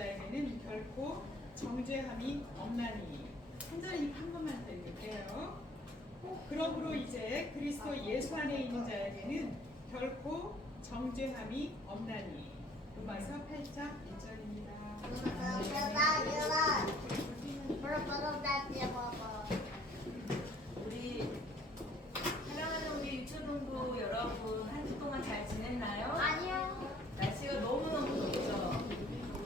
자에게는 결코 정죄함이 없나니. 한절이 한 번만 더 읽을게요. 그러므로 이제 그리스도 예수 안에 있는 자에게는 결코 정죄함이 없나니. 로마서 8장 1절입니다. 우리 사랑하는 우리 유초동부 여러분 한 주 동안 잘 지냈나요? 아니요. 날씨가 너무너무 덥죠.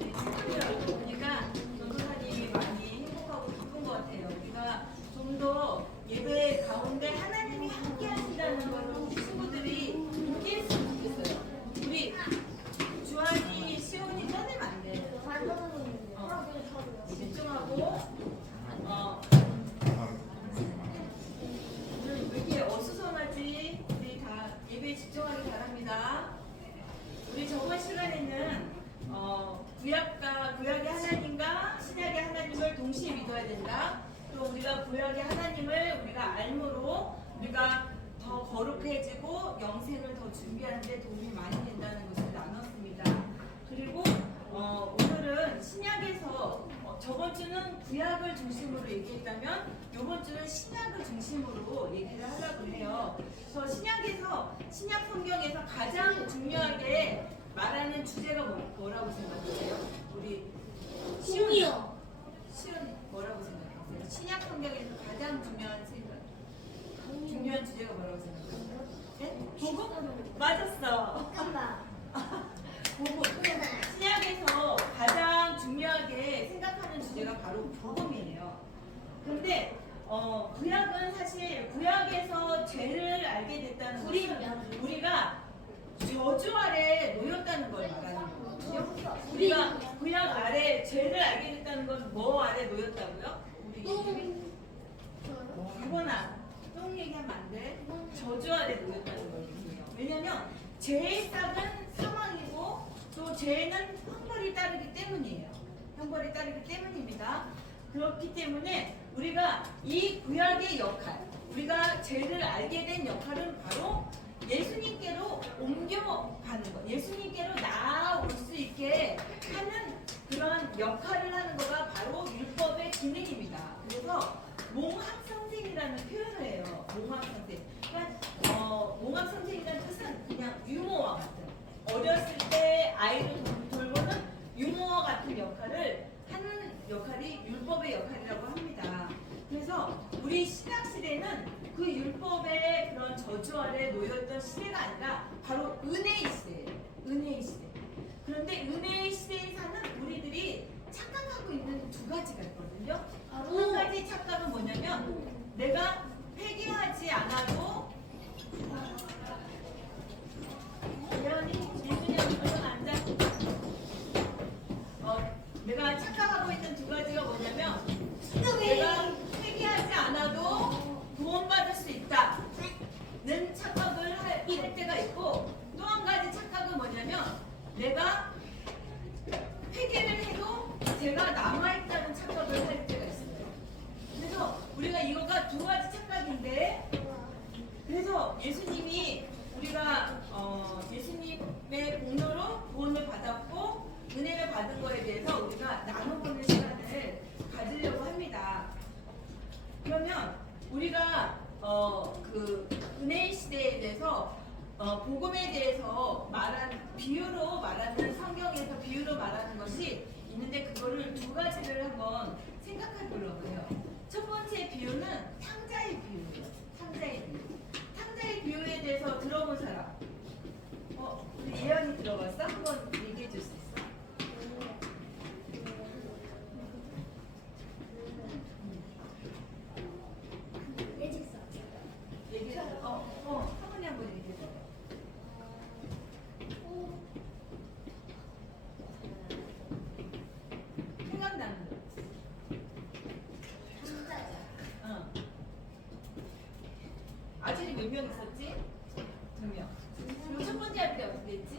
우리 친구들 얼굴 보니까 전도사님이 많이 행복하고 기쁜 것 같아요. 우리가 좀 더 예배 가운데 하나님이 함께 하신다는 걸 우리 친구들이 느꼈으면 좋겠어요. 우리 주한이 시온이 떠내면 안 돼. 집중하고 오늘 왜 이렇게 어수선하지? 우리 다 예배에 집중하기 바랍니다. 우리 저번 시간에는 구약의 하나님과 신약의 하나님을 동시에 믿어야 된다. 또 우리가 구약의 하나님을 우리가 알므로 우리가 더 거룩해지고 영생을 더 준비하는 데 도움이 많이 된다는 것을 나눴습니다. 그리고 오늘은 신약에서 저번 주는 구약을 중심으로 얘기했다면 이번 주는 신약을 중심으로 얘기를 하려고 해요. 그래서 신약 성경에서 가장 중요하게 말하는 주제가 뭐라고 생각하세요? 우리 시온이요. 시온 뭐라고 생각하세요? 신약 성경에서 가장 중요한 주제가 뭐라고 생각하세요? 네? 복음? 맞았어. 잠깐만. 복음. 신약에서 가장 중요하게 생각하는 주제가 바로 복음이에요. 근데 구약은 사실 구약에서 죄를 알게 됐다는 것은 우리가 저주 아래 놓였다는 걸 말하는 거거든요. 우리가 구약 아래 죄를 알게 됐다는 건 뭐 아래 놓였다고요? 우리 이거나 똥 얘기하면 안 돼. 저주 아래 놓였다는 걸 얘기해요. 왜냐면 죄의 싹은 사망이고 또 죄는 형벌이 따르기 때문이에요. 형벌이 따르기 때문입니다. 그렇기 때문에 우리가 이 구약의 역할, 우리가 죄를 알게 된 역할은 바로 예수님께로 옮겨가는 거, 예수님께로 나아올 수 있게 하는 그런 역할을 하는 거가 바로 율법의 기능입니다. 그래서 몽합성생이라는 표현을 해요. 몽합성생. 그러니까 몽합성생이라는 뜻은 그냥 유모와 같은, 어렸을 때 아이를 돌보는 유모와 같은 역할을 하는 역할이 율법의 역할이라고 합니다. 그래서 우리 신약 시대는 그 율법의 그런 저주 아래 놓였던 시대가 아니라 바로 은혜의 시대예요. 은혜의 시대. 그런데 은혜의 시대에 사는 우리들이 착각하고 있는 두 가지가 있거든요. 한 가지 착각은 뭐냐면 내가 회개하지 않아도 내가 착각하고 있는 두 가지가 뭐냐면 내가 회개하지 않아도 구원받을 수 있다는 착각을 할 때가 있고, 또 한 가지 착각은 뭐냐면 내가 회개를 해도 죄가 남아있다는 착각을 할 때가 있어요. 그래서 우리가 이거가 두 가지 착각인데, 그래서 예수님이 우리가 예수님의 공로로 구원을 받았고 은혜를 받은 거에 대해서 우리가 나눠보는 시간을 가지려고 합니다. 그러면 우리가 그 은혜의 시대에 대해서 복음에 대해서 비유로 말하는, 성경에서 비유로 말하는 것이 있는데 그거를 두 가지를 한번 생각해 보려고 해요. 첫 번째 비유는 탕자의 비유예요. 탕자의 비유. 탕자의 비유에 대해서 들어본 사람? 우리 예언이 들어봤어? 한번 얘기해 줄 수 있어? 사모님 한번 얘기해 줘. 생각나는 거. 아들이 몇 명 있었지? 2명. 그리고 첫 번째 아들이 어떻게 됐지?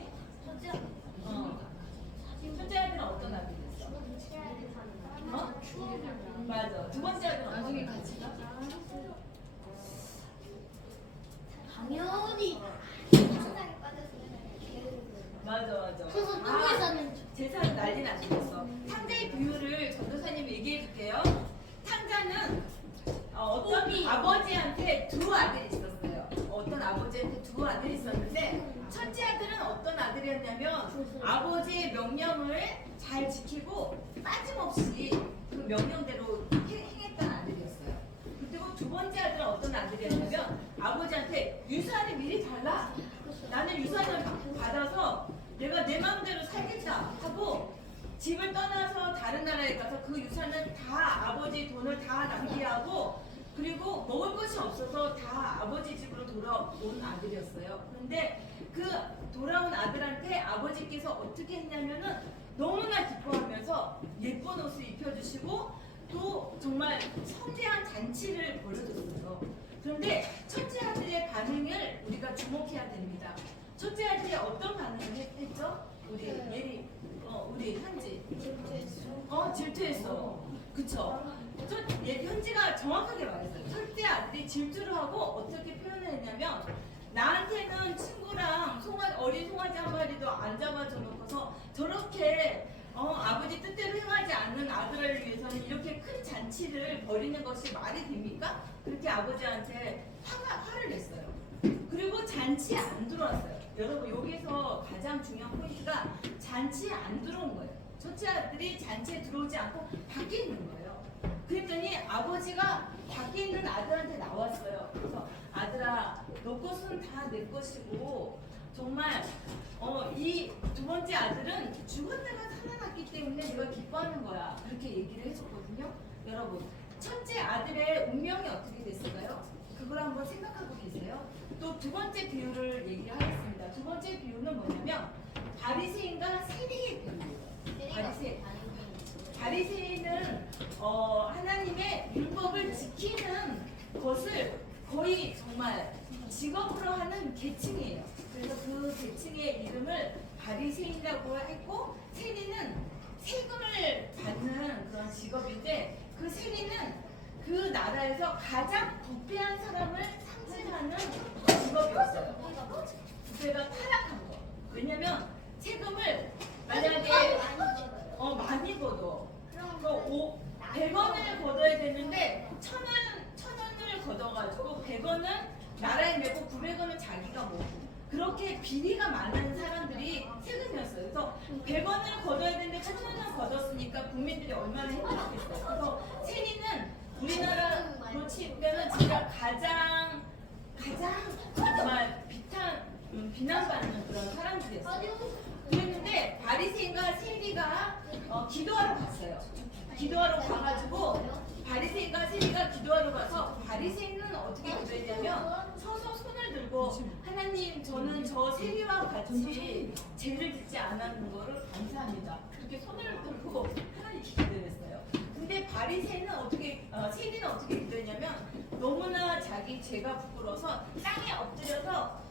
첫째 아들은 어떤 아들이 됐어? 맞아. 두 번째 아들은 나중에 같이 가? 당연히 맞아. 그래서 똥에 사는 재산 난리 났었어. 명령을 잘 지키고 빠짐없이 그 명령대로 행했던 아들이었어요. 그리고 두 번째 아들은 어떤 아들이었냐면 아버지한테 유산을 미리 달라. 나는 유산을 받아서 내가 내 마음대로 살겠다 하고 집을 떠나서 다른 나라에 가서 그 유산은 다 아버지 돈을 다 낭비하고 그리고 먹을 것이 없어서 다 아버지 집으로 돌아온 아들이었어요. 그런데 그 돌아온 아들한테 아버지께서 어떻게 했냐면은 너무나 기뻐하면서 예쁜 옷을 입혀주시고 또 정말 성대한 잔치를 벌여줬어요. 그런데 첫째 아들의 반응을 우리가 주목해야 됩니다. 첫째 아들이 어떤 반응을 했죠? 우리 예리, 우리 현지. 질투했어. 그쵸? 현지가 정확하게 말했어요. 첫째 아들이 질투를 하고 어떻게 표현을 했냐면 나한테는 친구랑 어린 송아지 한 마리도 안 잡아줘 놓고서 저렇게 아버지 뜻대로 행하지 않는 아들을 위해서는 이렇게 큰 잔치를 벌이는 것이 말이 됩니까? 그렇게 아버지한테 화를 냈어요. 그리고 잔치에 안 들어왔어요. 여러분 여기서 가장 중요한 포인트가 잔치에 안 들어온 거예요. 첫째 아들이 잔치에 들어오지 않고 밖에 있는 거예요. 그랬더니 아버지가 밖에 있는 아들한테 나왔어요. 그래서 아들아, 너 것은 다 내 것이고 정말 이 두 번째 아들은 죽었다가 살아났기 때문에 내가 기뻐하는 거야. 그렇게 얘기를 해줬거든요. 여러분, 첫째 아들의 운명이 어떻게 됐을까요? 그걸 한번 생각하고 계세요. 또 두 번째 비유를 얘기를 하겠습니다. 두 번째 비유는 뭐냐면 바리새인과 세리의 비유예요. 바리새인은 하나님의 율법을 지키는 것을 거의 정말 직업으로 하는 계층이에요. 그래서 그 계층의 이름을 바리새인이라고 했고 세리는 세금을 받는 그런 직업인데 그 세리는 그 나라에서 가장 부패한 사람을 상징하는 직업이었어요. 부패가 타락한 거. 왜냐면 세금을 만약에 많이 걷어. 100원을 걷어야 되는데 1000원을 걷어가지고 100원은 나라에 내고 900원은 자기가 먹고 그렇게 비리가 많은 사람들이 세금이었어요. 그래서 100원을 걷어야 되는데 1000원을 걷었으니까 국민들이 얼마나 힘들었겠어요. 그래서 세리는 우리나라로 치면은 진짜 가장 정말 비난받는 그런 사람들이었어요. 그랬는데 바리새인과 세리가 기도하러 갔어요. 기도하러 가가지고 바리새인과 세리가 기도하러 가서 바리새인은 어떻게 기도했냐면 서서 손을 들고 하나님 저는 저 세리와 같이 죄를 짓지 않았는 거를 감사합니다. 그렇게 손을 들고 하나님께 기도했어요. 근데 바리새인은 세리는 어떻게 기도했냐면 너무나 자기 죄가 부끄러워서 땅에 엎드려서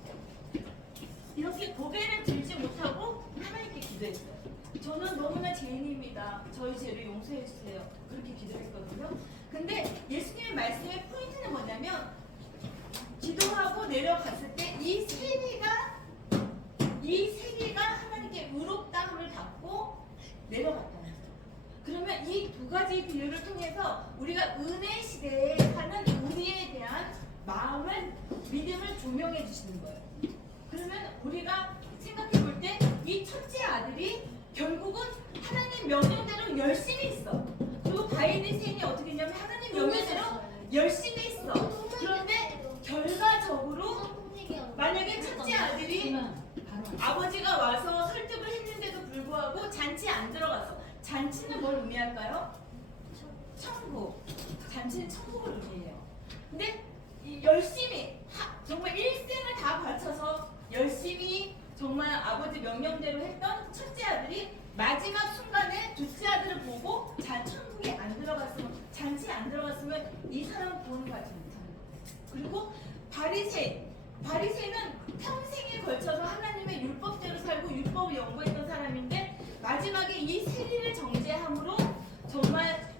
이렇게 고개를 들지 못하고 하나님께 기도했어요. 저는 너무나 죄인입니다. 저희 죄를 용서해 주세요. 그렇게 기도했거든요. 근데 예수님의 말씀의 포인트는 뭐냐면 기도하고 내려갔을 때 이 세리가 하나님께 의롭다함을 받고 내려갔다는 거예요. 그러면 이 두 가지 비유를 통해서 우리가 은혜 시대에 사는 우리에 대한 믿음을 조명해 주시는 거예요. 그러면 우리가 생각해 볼 때 이 첫째 아들이 결국은 하나님 명령대로 열심히 있어. 그리고 바리새인이 어떻게 했냐면 하나님 명령대로 열심히 있어. 그런데 결과적으로 만약에 첫째 아들이 아버지가 와서 설득을 했는데도 불구하고 잔치에 안 들어갔어. 잔치는 뭘 의미할까요? 천국. 잔치는 천국을 의미해요. 근데 열심히 정말 일생을 다 바쳐서 열심히 정말 아버지 명령대로 했던 첫째 아들이 마지막 순간에 둘째 아들을 보고 천국에 안 들어갔으면 잔치에 안 들어갔으면 이 사람은 구원을 받지 못하는 거예요. 그리고 바리새인은 평생에 걸쳐서 하나님의 율법대로 살고 율법을 연구했던 사람인데 마지막에 이 세리를 정죄함으로 정말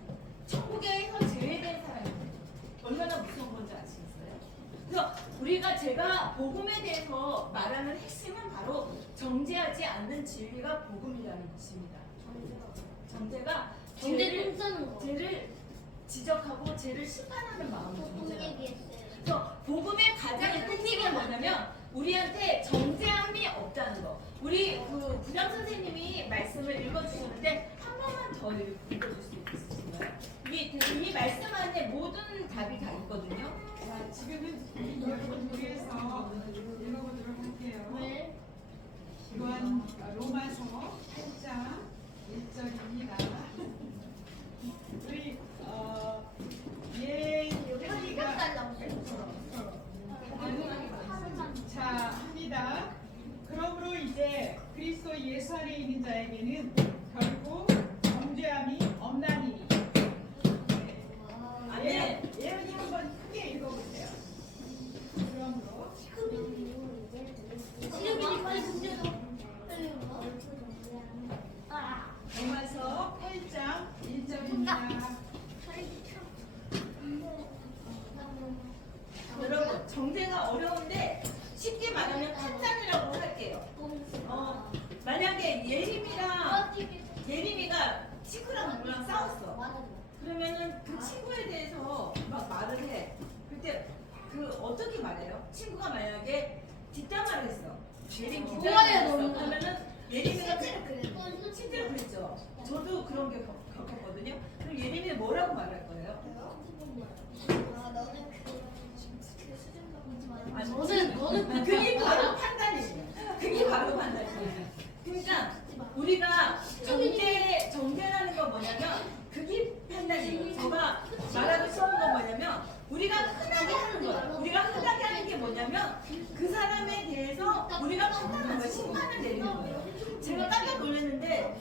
천국에서 제외된 사람입니다. 얼마나 무서운 건지 아시겠어요? 그래서 제가 복음에 대해서 말하는 핵심은 바로 정죄하지 않는 진리가 복음이라는 것입니다. 정죄가 죄를 지적하고 죄를 심판하는 마음을 정죄라고 해요. 그래서 복음의 가장 큰 힘이 뭐냐면 우리한테 정죄함이 없다는 거. 우리 그 부장 선생님이 말씀을 읽어주시는데 한 번만 더 읽어줄 수 있으신가요? 이 말씀 안에 모든 답이 다 있거든요. 자, 지금은 여러분 위해서 읽어보도록 할게요. 왜? 이건 로마서 8장 1절입니다. 우리 현이가 자 합니다. 그러므로 이제 그리스도 예수 안에 있는 자에게는 결코 정죄함이 없나니. 아멘. 예언이 한번 크게 읽어보세요. 그러므로 지금이 빨리 문제도. 아. 로마서 8장 1절입니다. 여러분 정제가 어려운데 쉽게 말하면 판단이라고 할게요. 만약에 예림이가 친구랑 누구랑 싸웠어. 그러면은 그 친구에 대해서 막 말을 해. 그때 어떻게 말해요? 친구가 만약에 뒷담화를 했어. 예림 뒷담화를 했어. 그러면은 예림이가 실제로 그랬죠. 저도 그런 게 겪었거든요. 그럼 예림이는 뭐라고 말할 거예요? 너는 그게 바로 판단이에요. 그게 바로 판단이에요. 그러니까 우리가 정죄라는 건 뭐냐면 그게 판단이에요. 제가 말하고 싶은 건 뭐냐면 우리가 흔하게 하는 거예요. 우리가 흔하게 하는 게 뭐냐면 그 사람에 대해서 우리가 판단하는 거예요. 심판을 내리는 거예요. 제가 깜짝 놀랐는데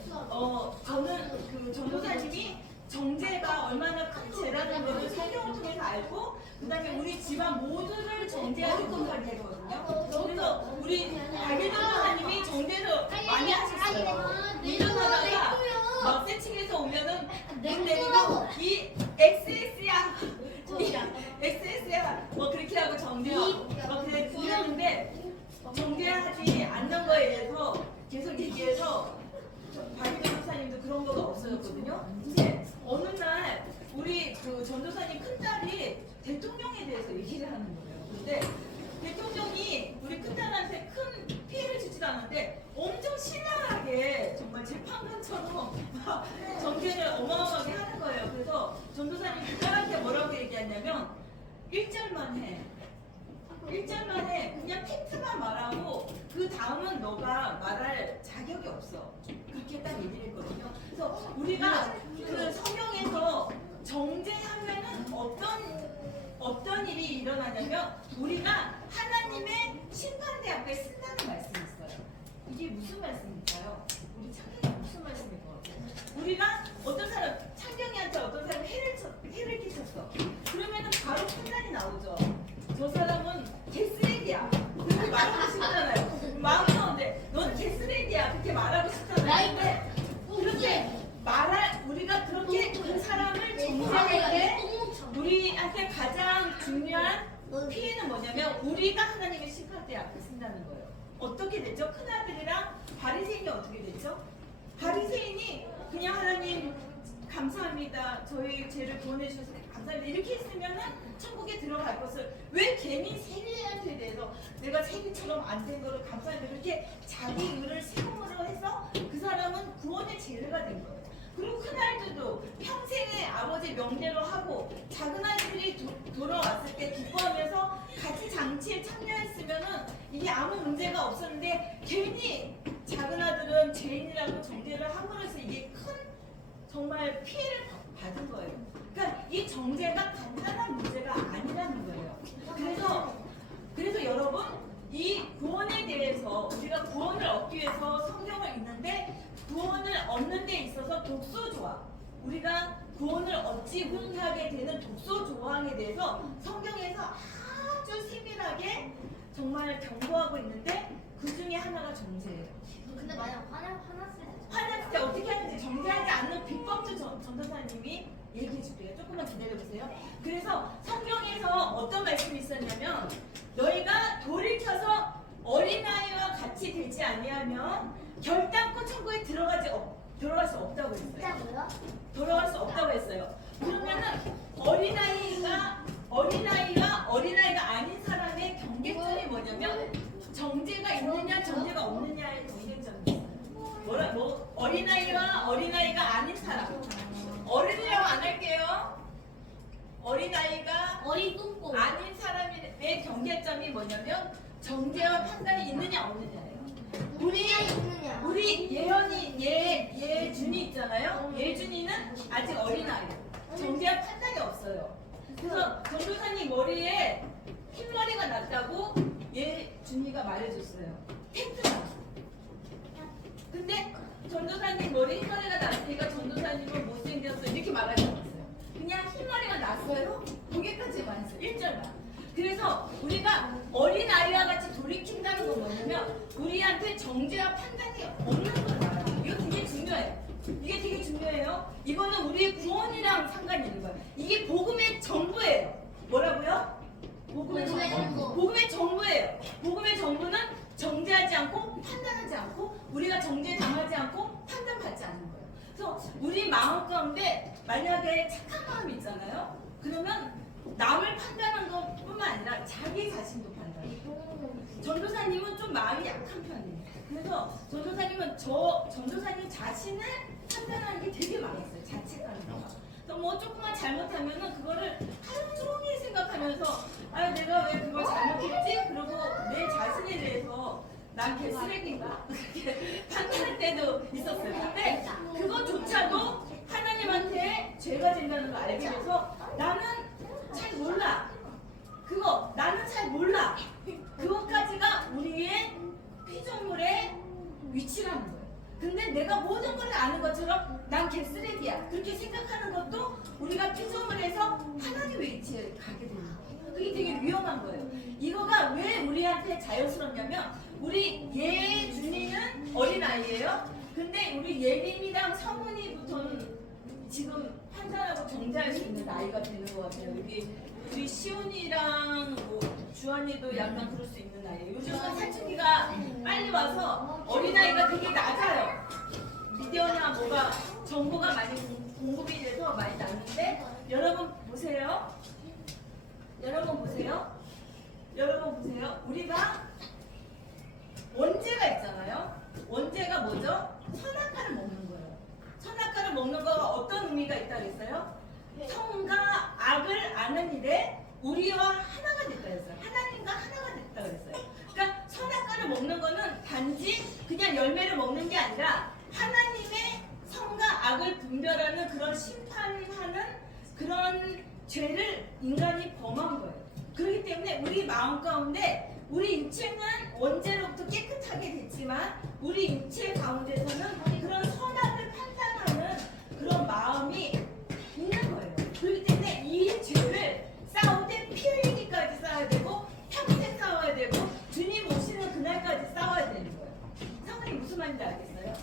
저는 그 전도사님이 정죄가 얼마나 큰 죄라는 것을 성경을 통해서 알고 그다음에 우리 집안 모두를 정죄하는 것까지 했거든요. 그래서 우리 박예정 전도사님이 정죄를 많이 하셨어요. 운전하다가 막 세팅해서 오면은 문 내리고 이 XS야 XS야 뭐 그렇게 하고 정죄하고 막 그랬는데 정죄하지 않는 거에 대해서 계속 얘기해서 박예정 목사님도 그런 거가 없어졌거든요. 근데 어느 날 우리 그 전도사님 큰딸이 대통령에 대해서 얘기를 하는 거예요. 근데 대통령이 우리 큰딸한테 큰 피해를 주지도 않았는데 엄청 신랄하게 정말 재판관처럼 막 정죄를 어마어마하게 하는 거예요. 그래서 전도사님이 그 딸한테 뭐라고 얘기했냐면 1절만 해. 1절만 해. 그냥 팩트만 말하고 그 다음은 너가 말할 자격이 없어. 그렇게 딱 얘기를 했거든요. 그래서 우리가 그 성경에서 정죄하면은 어떤 일이 일어나냐면 우리가 하나님의 심판대 앞에 쓴다는 말씀이 있어요. 이게 무슨 말씀일까요? 우리 창경이 무슨 말씀일 것 같아요? 우리가 어떤 사람, 창경이한테 어떤 사람이 해를 끼쳤어. 그러면은 바로 판단이 나오죠. 저 사람은 개쓰레기야. 그렇게 말하고 싶잖아요. 마음 가운데 넌 개쓰레기야. 그렇게 말하고 싶잖아요. 근데 그렇게 우리가 그렇게 그 사람을 정죄할 때 우리한테 가장 중요한 피해는 뭐냐면 우리가 하나님의 심판대 앞에 쓴다는 거예요. 어떻게 됐죠? 큰아들이랑 바리새인이 어떻게 됐죠? 바리새인이 그냥 하나님 감사합니다. 저희 죄를 구원해 주셔서 감사합니다. 이렇게 했으면은 천국에 들어갈 것을 왜 괜히 세리한테 대해서 내가 세리처럼 안 된 거를 감사합니다. 그렇게 자기 의를 세움으로 해서 그 사람은 구원의 제외가 된 거예요. 그리고 큰아이들도 평생에 아버지 명대로 하고 작은 아이들이 돌아왔을 때 기뻐하면서 같이 장치에 참여했으면은 이게 아무 문제가 없었는데 괜히 작은 아들은 죄인이라고 정죄를 함으로써 이게 큰 정말 피해를 받은 거예요. 그러니까 이 정죄가 간단한 문제가 아니라는 거예요. 그래서 여러분 이 구원에 대해서 우리가 구원을 얻기 위해서 성경을 읽는데 구원을 얻는 데 있어서 독소조항 우리가 구원을 얻지 못하게 되는 독소조항에 대해서 성경에서 아주 세밀하게 정말 경고하고 있는데 그 중에 하나가 정죄예요. 근데 만약 화났을 때 어떻게 하는지 정죄하지 않는 비법도 전도사님이 얘기해 줄게요. 조금만 기다려보세요. 그래서 성경에서 어떤 말씀이 있었냐면 너희가 돌이켜서 어린아이와 같이 되지 아니하면 결단코 천국에 들어갈 수 없다고 했어요. 들어갈 수 없다고 했어요. 그러면은 어린아이가 아닌 사람의 경계점이 뭐냐면 정죄가 있느냐 정죄가 없느냐의 경계점이 있어요. 어린아이와 어린아이가 어린 똥꼬. 아닌 사람의 경계점이 뭐냐면 정죄와 판단이 있느냐 없느냐예요. 우리 예현이 예준이 있잖아요. 예준이는 아직 어린아이예요. 정죄와 판단이 없어요. 그래서 전도사님 머리에 흰머리가 났다고 예준이가 말해줬어요. 팩트다. 근데 전도사님 머리 흰머리가 났으니까 전도사님은 못생겼어 이렇게 말하지 않았어요. 그냥 흰머리가 났어요. 거기까지만 했어요. 1절만. 그래서 우리가 어린아이와 같이 돌이킨다는 건 뭐냐면 우리한테 정죄와 판단이 없는 걸 말해요. 이거 되게 중요해요. 이게 되게 중요해요. 이거는 우리의 구원이랑 상관이 있는 거예요. 이게 복음의 정보예요. 뭐라고요? 복음의 정보. 복음의 정보예요. 복음의 정보는 정죄하지 않고 판단하지 않고 우리가 정죄당하지 않고 판단받지 않는 거예요. 그래서 우리 마음 가운데 만약에 착한 마음이 있잖아요. 그러면 남을 판단하는 것뿐만 아니라 자기 자신도 판단해요. 전도사님은 좀 마음이 약한 편이에요. 그래서 전도사님은 전도사님 자신을 판단하는 게 되게 많았어요. 자책하는 거. 그래서 뭐 조금만 잘못하면은 그거를 하루 종일 생각하면서 아 내가 왜 그걸 잘못했지? 그리고 내 자신에 대해서 난 개쓰레기인가? 그렇게 판단할 때도 있었어요. 근데 그것조차도 하나님한테 죄가 된다는 걸 알게 돼서 나는 잘 몰라. 나는 잘 몰라. 그것까지가 우리의 피조물의 위치라는 거예요. 근데 내가 모든 걸 아는 것처럼 난 개쓰레기야. 그렇게 생각하는 것도 우리가 피조물에서 하나님의 위치에 가게 되는 거예요. 그게 되게 위험한 거예요. 이거가 왜 우리한테 자연스럽냐면 우리 예준이는 어린아이예요. 근데 우리 예림이랑 성훈이부터는 지금 판단하고 정죄할 수 있는 나이가 되는 것 같아요. 우리 시온이랑 뭐 주한이도 약간 그럴 수 있는 나이예요. 요즘은 사춘기가 빨리 와서 어린아이가 되게 낮아요. 미디어나 뭐가 정보가 많이 공급이 돼서 많이 낮는데 여러분 보세요. 우리가 원죄가 있잖아요. 원죄가 뭐죠? 선악과를 먹는 거예요. 선악과를 먹는 거가 어떤 의미가 있다고 했어요? 선과 악을 아는 일에 우리와 하나가 됐다 그랬어요. 하나님과 하나가 됐다 그랬어요. 그러니까 선악과를 먹는 거는 단지 그냥 열매를 먹는 게 아니라 하나님의 선과 악을 분별하는 그런 심판하는 그런 죄를 인간이 범한 거예요. 그렇기 때문에 우리 마음 가운데 우리 육체는 원죄로부터 깨끗하게 됐지만 우리 육체 가운데서는 그런 선악을 판단하는 그런 마음이 있는 거예요. 그렇기 때문에 이 죄를 싸울 때 피 흘리기까지 싸워야 되고 평생 싸워야 되고 주님 오시는 그날까지 싸워야 되는 거예요. 성훈이 무슨 말인지 알겠어요?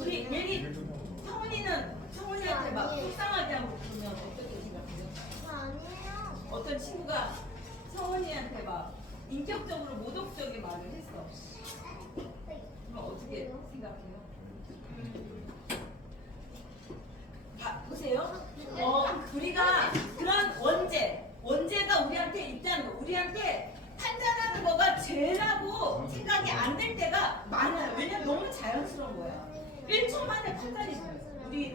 우리 예리 성훈이한테 막 속상하게 하고 그러면 어떻게 생각해요? 아니에요. 어떤 친구가 성훈이한테 막 인격적으로 모독적인 말을 했어. 그럼 어떻게 생각해요? 보세요. 우리가 그런 원죄가 우리한테 있다는 거, 우리한테 판단하는 거가 죄라고 생각이 안 될 때가 많아요. 왜냐면 너무 자연스러운 거야. 1초 만에 판단이 들어요.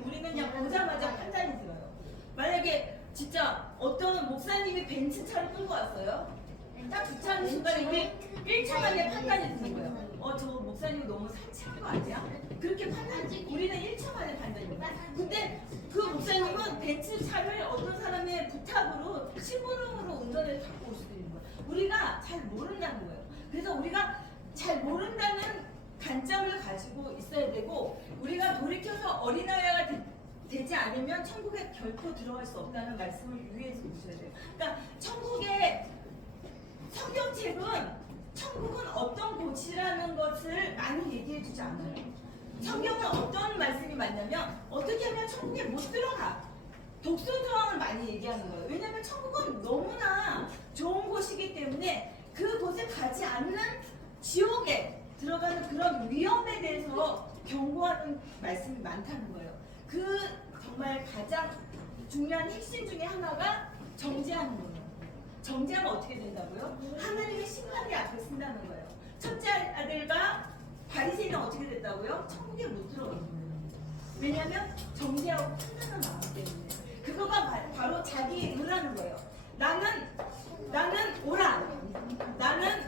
우리는 그냥 보자마자 판단이 들어요. 만약에 진짜 어떤 목사님이 벤츠차를 끌고 왔어요. 딱 주차하는 순간에 우리 1초 만에 판단이 드는 거예요. 저 목사님 너무 살찌는 거 아니야? 그렇게 판단이 우리는 1초 만에 판단이 돼요. 근데 그 목사님은 벤츠차를 어떤 사람의 부탁으로 심부름으로 운전을 갖고 올 수도 있는 거예요. 우리가 잘 모른다는 거예요. 그래서 우리가 잘 모른다는 관점을 가지고 있어야 되고 우리가 돌이켜서 어린아이가 되지 않으면 천국에 결코 들어갈 수 없다는 말씀을 유의해서 보셔야 돼요. 그러니까 천국은 어떤 곳이라는 것을 많이 얘기해 주지 않아요. 성경은 어떤 말씀이 많냐면 어떻게 하면 천국에 못 들어가. 독수조항을 많이 얘기하는 거예요. 왜냐하면 천국은 너무나 좋은 곳이기 때문에 그곳에 가지 않는 지옥에 들어가는 그런 위험에 대해서 경고하는 말씀이 많다는 거예요. 그 정말 가장 중요한 핵심 중에 하나가 정죄하는 거예요. 정죄하면 어떻게 된다고요? 하나님의 심판이 앞에 쓴다는 거예요. 첫째 아들과 바리새인은 어떻게 됐다고요? 천국에 못 들어가는 거예요. 왜냐하면 정죄하고 판단한 마음 때문에. 그거가 바로 자기 의라는 거예요. 나는 오라. 나는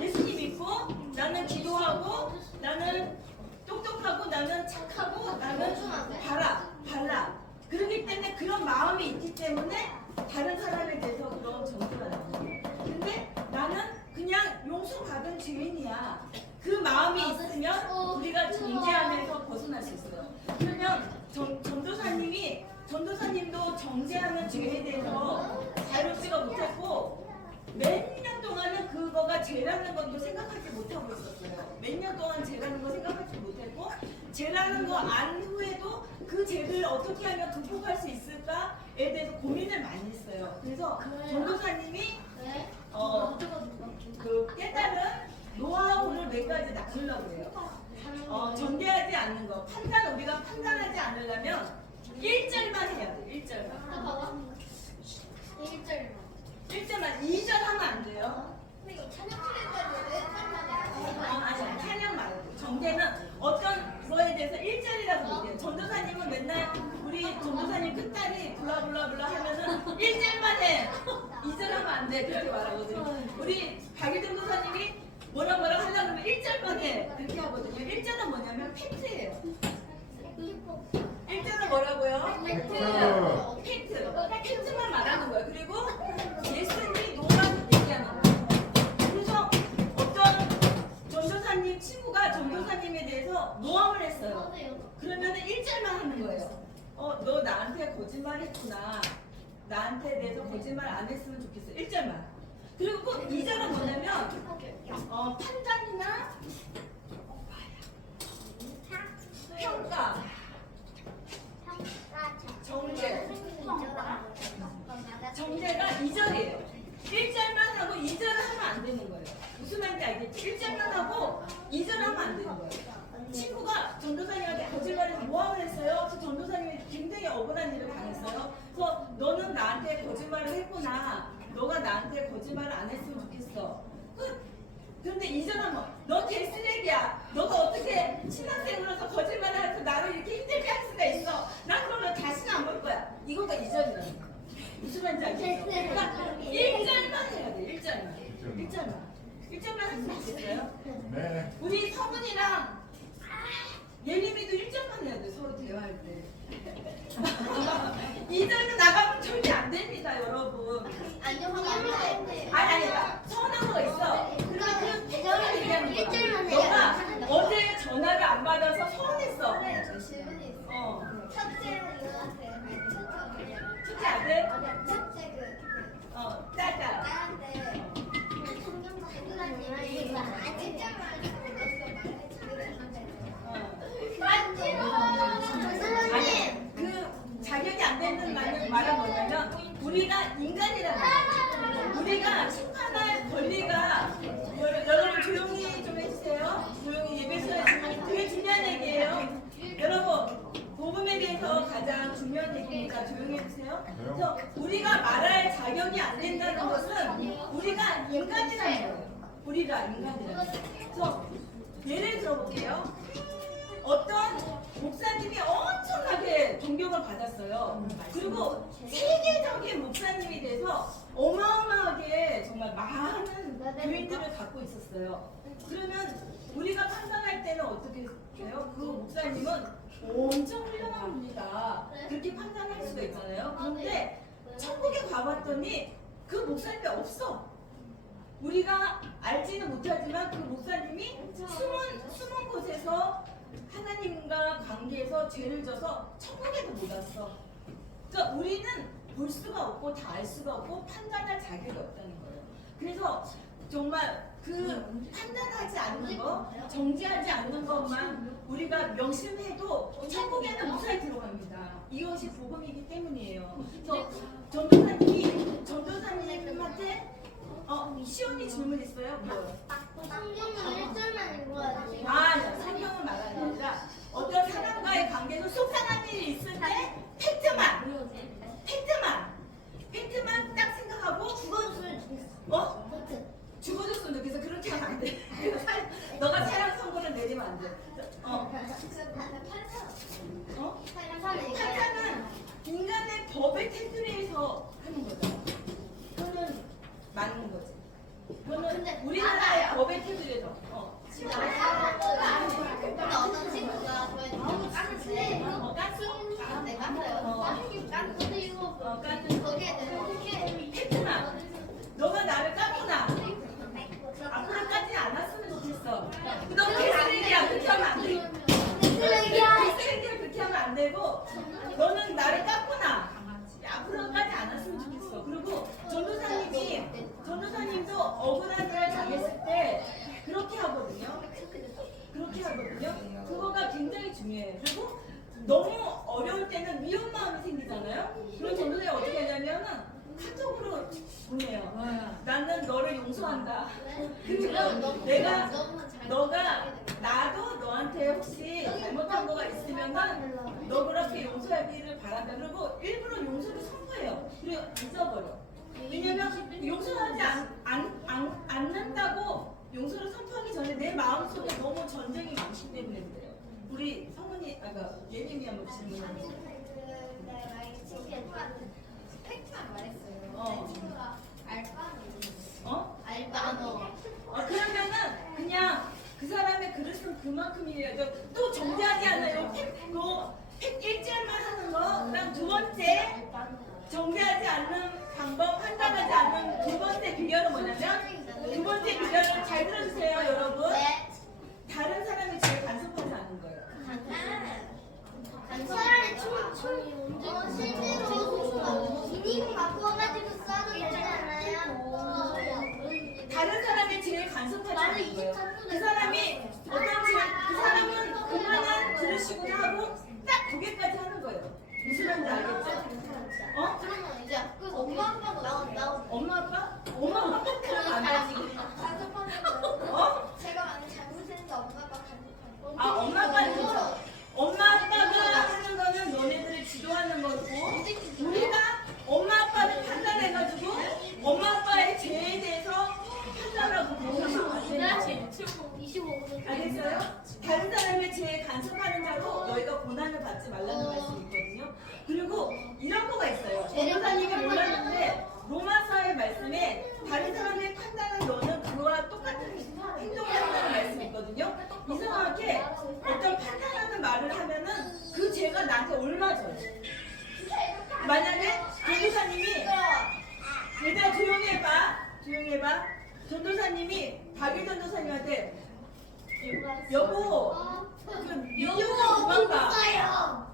예수님 믿고, 나는 기도하고, 나는 똑똑하고, 나는 착하고, 나는 발라. 그렇기 때문에 그런 마음이 있기 때문에 다른 사람에 대해서 그런 정도가 나는 거예요. 근데 나는 그냥 용서받은 죄인이야. 그 마음이 있으면 우리가 정죄함에서 벗어날 수 있어요. 그러면 전도사님도 정죄하는 죄에 대해서 자유롭지가 못했고 몇 년 동안은 그거가 죄라는 것도 생각하지 못하고 있었어요. 몇 년 동안 죄라는 거 생각하지 못했고 죄라는 거 안 후에도 그 죄를 어떻게 하면 극복할 수 있을까에 대해서 고민을 많이 했어요. 그래서 전도사님이 그 깨달은 노하우를 몇 가지 나누려고 해요. 전대하지 않는 거. 우리가 판단하지 않으려면 1절만 해야 돼. 1절만. 1절만. 2절 하면 안 돼요. 아니야. 찬양 말고. 정대는 어떤 거에 대해서 1절이라고 얘기해요. 전도사님은 맨날 우리 전도사님 끝단이 블라블라블라 하면은 1절만 해. 2절 하면 안 돼. 그렇게 말하거든요. 우리 박일정 도사님이 뭐라 하려고 하면 1절만 해. 그렇게 하거든요. 1절은 뭐냐면 팩트예요. 1절은 뭐라고요? 팩트. 팩트만 말하는 거예요. 그리고 예수님이 노라고 얘기하는 거예요. 그래서 어떤 전도사님 친구가 전도사님에 대해서 모함을 했어요. 그러면 1절만 하는 거예요. 너 나한테 거짓말했구나. 나한테 대해서 거짓말 안 했으면 좋겠어. 1절만. 그리고 꼭 2절은 뭐냐면 판단이나 평가, 정죄가 2절이에요. 1절만 하고 2절을 하면 안 되는 거예요. 무슨 말인지 알겠지? 1절만 하고 2절 하면 안 되는 거예요. 친구가 전도사님한테 거짓말해서 모함을 했어요. 그래서 전도사님이 굉장히 억울한 일을 당했어요. 그래서 너는 나한테 거짓말을 했구나. 너가 나한테 거짓말을 안 했으면 좋겠어. 그런데 2절 하면 너 개쓰레기야. 너가 어떻게 신학생으로서 거짓말을 해서 나를 이렇게 힘들게 할 수가 있어. 난 그러면 다시는 안 볼 거야. 이거가 2절이라는 거야. 무슨 말인지 알겠죠? 그러니까 1절만 해야 돼. 1절만 하면 안 됐어요? 네. 우리 서문이랑 예림이도 1절만 해야 돼. 서로 대화할 때. 2절은 나가면 절대 안 됩니다, 여러분. 아니, 서운한 거가 있어. 그러면 그 팩트를 얘기하는 거야. 너가 어제 전화를 안 받아서 서운했어. 첫째 아들? 짜자. 아니, 그 자격이 안 되는 말은 뭐냐면 우리가 인간이라는 거예요. 우리가 심판할 권리가 여러분 조용히 좀 해주세요. 조용히 예배소에 되게 중요한 얘기예요. 여러분 복음에 대해서 가장 중요한 얘기니까 조용히 해주세요. 그래서 우리가 말할 자격이 안 된다는 것은 우리가 인간이라는 거예요. 우리가 인간이라는 거예요. 그래서 예를 들어볼게요. 어떤 목사님이 엄청나게 존경을 받았어요. 그리고 세계적인 목사님이 돼서 어마어마하게 정말 많은 교인들을 갖고 있었어요. 그러면 우리가 판단할 때는 어떻게 해요? 그 목사님은 엄청 훌륭한 분이다. 그렇게 판단할 수가 있잖아요. 그런데 천국에 가봤더니 그 목사님이 없어. 우리가 알지는 못하지만 그 목사님이 숨은 곳에서 하나님과 관계에서 죄를 져서 천국에도 못 왔어. 그러니까 우리는 볼 수가 없고 다 알 수가 없고 판단할 자격이 없다는 거예요. 그래서 정말 그 판단하지 않는 거, 정지하지 않는 것만 우리가 명심해도 천국에는 무사히 들어갑니다. 이것이 복음이기 때문이에요. 그래서 전도사님한테 시온이 질문 있어요? 뭐요? 성경은 말하는 게 아니라 어떤 사람과의 관계에서 속상한 일이 있을 때 팩트만 딱 생각하고 죽어줬으면 좋겠어. 그렇게 하면 안 돼. 너가 사랑 선고를 내리면 안 돼. 판사는 인간의 법 이거는 우리나라의 법의 테두리에서. 근데 어떤 친구가 저희 너무 깠는데 네, 깠어요. 까는 거기에 대해서 팩트나 너가 나를 깠구나. 앞으로 까지 않았으면 좋겠어. 너 개쓰레기야. 그렇게 하면 안 돼. 개쓰레기야. 그렇게 하면 안 되고 너는 나를 깠구나. 앞으로 까지 않았으면 좋겠어. 그리고 전도사님도 억울하게 당했을 때 그렇게 하거든요. 그렇게 하거든요. 그거가 굉장히 중요해요. 그리고 너무 어려울 때는 미운 마음이 생기잖아요. 그럼 전도사님 어떻게 하냐면은 카톡으로 보내요. 나는 너를 용서한다. 그리고 너가 나도 너한테 혹시 잘못한 거가 있으면은 너 그렇게 용서하기를 바란다. 그리고 일부러 용서를 선포해요. 그리고 잊어버려. 왜냐면 용서하지 않는다고 용서를 선포하기 전에 내 마음속에 너무 전쟁이 많기 때문에 그래요. 우리 성은이 예림이 한번 질문해주세요. 팩트만 말했어요. 어. 내 친구가 알바노. 알바노. 그러면은 그냥 그 사람의 글을 쓴 그만큼이에요. 또 정지하지 않아요. 팩 일절만 하는 거. 그다음 두 번째 정지하지 않는 방법, 판단하지 않는 두 번째 비결은 뭐냐면 두 번째 비결은 잘 들어주세요, 여러분. 다른 사람이 제일 간섭하지 않는 거예요. 차라리 실제로 기능 바꿔가지고 써도 되잖아요. 다른 사람이 제일 간섭하지 않는 거예요. 그 사람이 그 사람은 그만한 들으시구나 하고 딱 고개까지 하는 거예요. 무슨 말인지 알겠죠? 그러면 이제 엄마 아빠도 나온 엄마 아빠? 엄마 아빠 팩트는 안 하지. 제가 만약 잘못했는데 엄마 아빠 간섭하는 거. 엄마 아빠는 그렇죠. 엄마 아빠가 하는 거는 너네들을 지도하는 거고 우리가 엄마 아빠를 판단해가지고 엄마 아빠의 죄에 대해서 판단하고 그러면 안 되는 거예요. 25분. 알겠어요? 다른 사람의 죄에 간섭하는 자로 너희가 고난을 받지 말라는 말씀이 있거든요. 그리고 이런 거가 있어요. 전도사님이 몰랐는데 로마서의 말씀에 다른 사람의 판단은 너는 그와 똑같은 행동을 한다는 말씀이 있거든요. 이상하게 어떤 판단하는 말을 하면은 그 죄가 나한테 옮아져요. 만약에 전도사님이 얘들아 조용히 해봐. 전도사님이 박일 전도사님한테 여보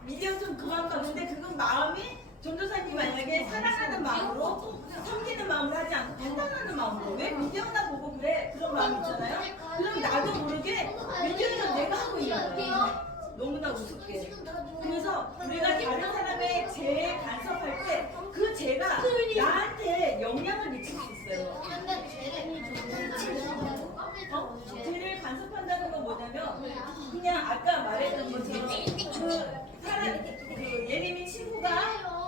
미디어 좀 그만 봐. 근데 그건 마음이 전도사님 만약에 사랑하는 마음으로 섬기는 마음으로 하지 않고 판단하는 마음으로 왜 미디어나 보고 그래? 그런 마음 있잖아요. 그럼 나도 모르게 미디어는 내가 하고 있는 거예요. 너무나 우습게. 그래서 우리가 다른 사람의 죄에 간섭할 때 그 죄가 나한테 영향을 미칠 수 있어요. 죄를 간섭한다는 건 뭐냐면 그냥 아까 말했던 것처럼 그 예림이 친구가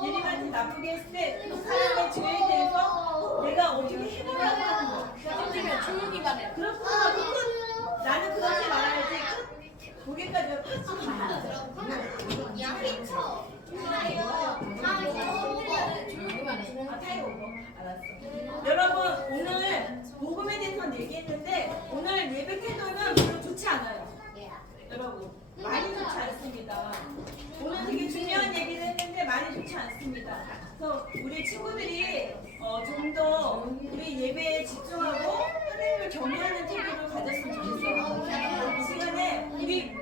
예림한테 나쁘게 했을 때 그 사람의 죄에 대해서 내가 어떻게 해보려고 하는 거야. 조용히 말해. 그렇구나. 끝. 나는 그렇게 말해야지. 끝. 거기까지가 끝입니다. 양피처. 알았어. 여러분 오늘 복음에 대해서 얘기했는데 오늘 예배 태도는 별로 좋지 않아요. 여러분 많이 좋지 않습니다. 오늘 되게 중요한 얘기를 했는데 많이 좋지 않습니다. 그래서 우리 친구들이 좀 더 우리 예배에 집중하고 하나님을 경외하는 태도를 가졌으면 좋겠어요. 이 시간에 우리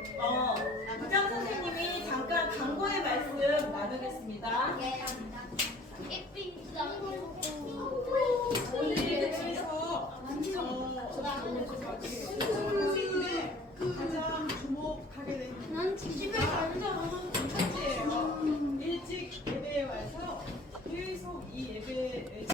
부장 선생님이 잠깐 강권의 말씀 나누겠습니다. 오늘 그래서 선생님의 가장 주목하게 된 난 집에 가자.